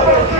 Okay.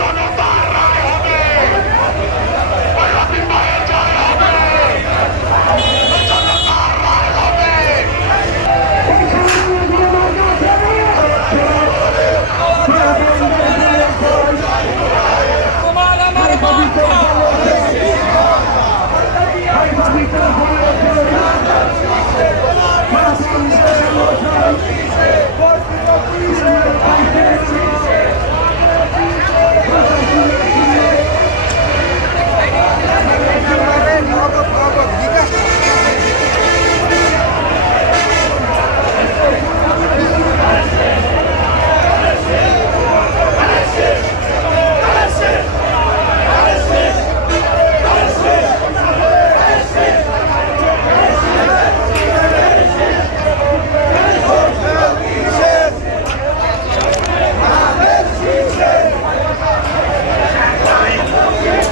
জনতার রায় হবে ওই রবি ভাইয়ের জয় হবে ওই জনতার রায় হবে তোমার আমার মার্কা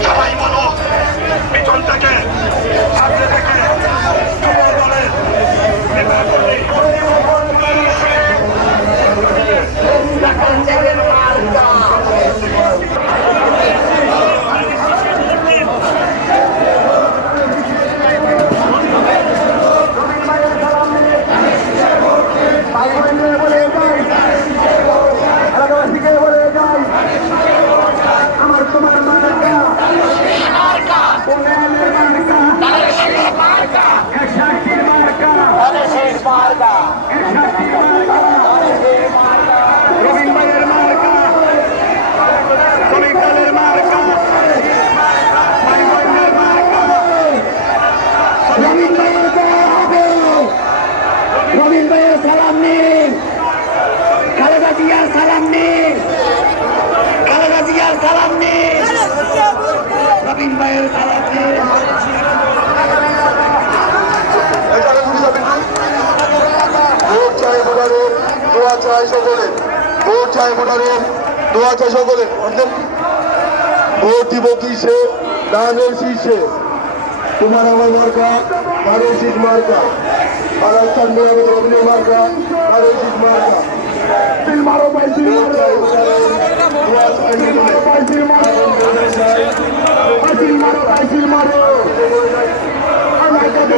সবাই বলো পিছন থেকে সামনে থেকে সবাই বলে এটা করলে আমার তোমার মার্কা উন্নয়নের মার্কা এরশাদের মার্কা এরশাদের মার্কা রবীন ভাইয়ের মার্কা শ্রমিকদের মার্কা ভাই বোনদের মার্কা রবীন ভাইয়ের জয় হবে রবীন ভাইয়ের সালাম নিন খালেদা জিয়ার সালাম নিন খালেদা জিয়ার সালাম নিন রবীন ভাইয়ের সালাম নিন ভোট চাই ভোটারের দোয়া চাই সকলের ভোট চাই ভোটারের দোয়া চাই অর্থাৎ ভোট দিব কিসে? দানের শীর্ষে। তোমার আমার মার্কা আরও শীত মার্কা। আর আস্থান মেয়াদ রবীন্দ্র মার্কা আরও শীত মার্কা। মারো, ভাই মারো। মারো ভাই তিল মারো ভাই তিল মারো আমার কাছে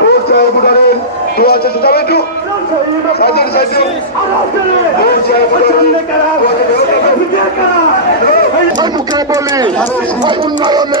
ভোট চাই ভোটারের দোয়া চাই যাবে একটু সাইডে সাইডে মুখে বলি উন্নয়নে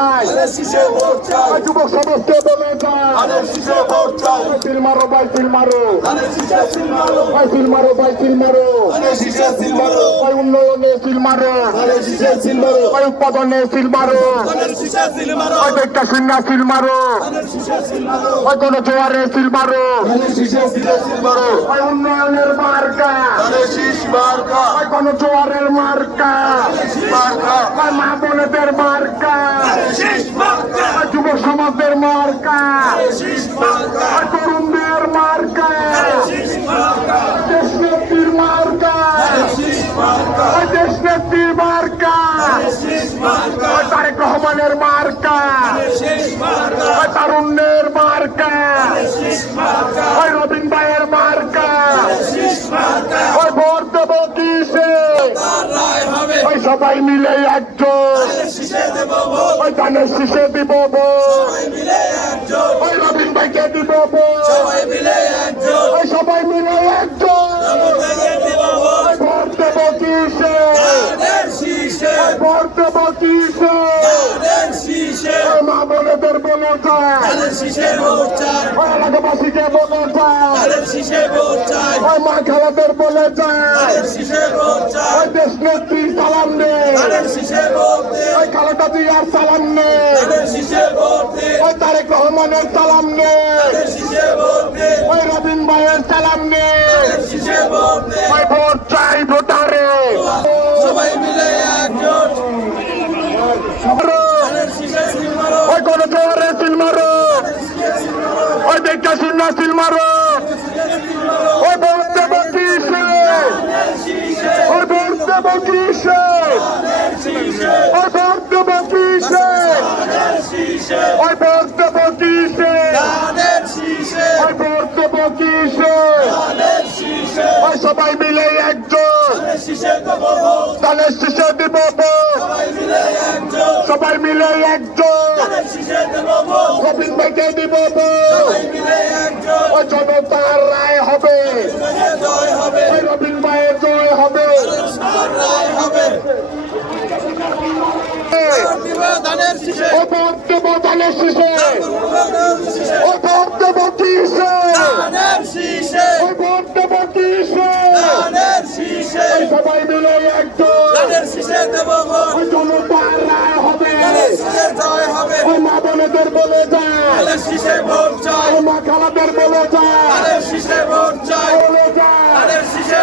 ধানের শীষে ভোট চাই? যুবক সমাজকে বলে যায় শীষে ভোট চাই? তিল মারো ভাই তিল মারো? ধানের শীষে মারো। ভাই তিল মারো? ভাই তিল মারো। ধানের শীষে মারো? ওই উন্নয়নে তিল মারো। ধানের শীষে মারো? ওই উৎপাদনে তিল মারো। দেখা সিন্না তিল মারো? কোন জোয়ারে তিল মারো। উন্নয়নের মার্কা। কোন জোয়ারের মার্কা? মা বোনেদের মার্কা। যুব সমাজের মার্কা। তরুণদের মার্কা। দেশ নেত্রীর মার্কা। দেশ নেত্রীর মার্কা। তারেক রহমানের মার্কা। তারুণ্যের মার্কা। শীষ মার্কা। ভোট দেবো সবাই মিলে একজন ওই ধানের শীষে দিব ভোট। ওই রবীন ভাইকে দিব ভোট। ওই সবাই মিলে একজন ভোট। দেব কিসে? ভোট দেব কিসে? মা বোনেদের বলে যায় এলাকাবাসীকে বলে যায় মা খালাদের বলে যায় দেশ নেত্রী ওই খালেদা জিয়ার সালাম নে। ওই তারেক রহমানের সালাম নে। ওই রবিন ভাইয়ের সালাম ওই ভোট চাই ভোটারে সবাই মিলে একজোট ওই কোন শহরে সিল মারো ওই দেখা শূন্য সিল মারো ওই ভোট দেব কিসে ওই ভোট দেব কিসে ওই ভোট দেব কিসে ধানের শীষে ওই ভোট দেব কিসে ওই সবাই মিলে একজন ধানের শীষে দিব। সবাই মিলে একজন গোবিন্দ ভাইকে দিব জনতার রায় হবে জয় হবে ওই রবীন ভাইয়ের জয় হবে রায় হবে দিবা ধানের শীষে ও ভোট ধানের শীষে ও ভোট দেব কিসে ধানের শীষে ও ভোট দেব কিসে ধানের শীষে সবাই মিলে ভোট ওই জনতার রায় হবে। ওই মা বোনেদের বলে যায়। ওই মা খালাদের বলে যায়।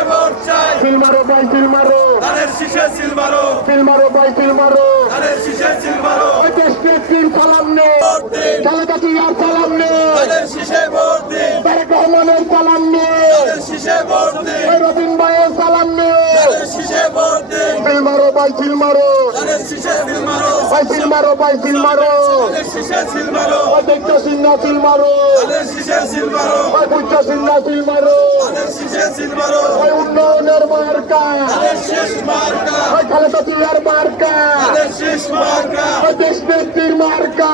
ভোট চাই। সিলমারো ভাই সিলমারো ধানের শীষে সিলভারো সিলমারো ভাই সিলমারো ধানের শীষে সিলভারো ওই দেশ নেত্রীর সালাম নে। দিন। খালেদা জিয়ার সালাম নে। ধানের শীষে ভোট দিন। তারেক রহমানের সালাম নে। ধানের শীষে ভোট দিন। সিলমারো ভাই শীষে সিলভারো ভাই সিলমারো ভাই সিলমারো ধানের শীষে সিলভারো ওই দেখতে সিন্না সিলমারো ধানের শীষে সিলভারো সিন্না উন্নয়নের মার্কা। খালেদা জিয়ার মার্কা। ওই দেশ নেত্রীর মার্কা।